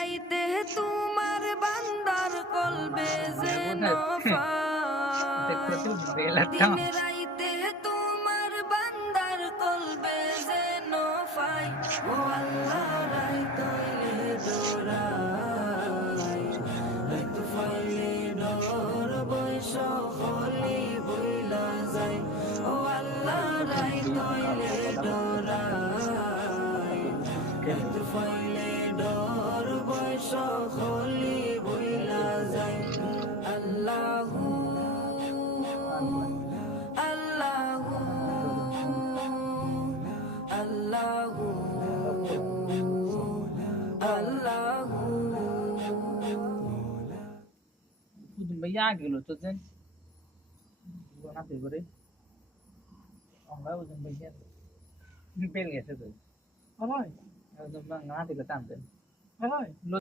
রাইতে তোমার বান্দার কলবে যেন দিন রাইতে তোমার বান্দার কলবে যেন ফাই ও আল্লাহ রাইত ডোরাই রাইত ফাইলে ডোর বৈশ হলি বইলা যায় ও আল্লাহ রাইত ডোরাই রাইত ফাইলে ডোর বৈশ হলি বইলা যায় আল্লাহু আল্লাহু আল্লাহু আল্লাহু भैया गेलो तो जन गोना पे बरे अंगा वजन भैया पेल गए थे तो Alright, एकदम ना दिला तांते alright.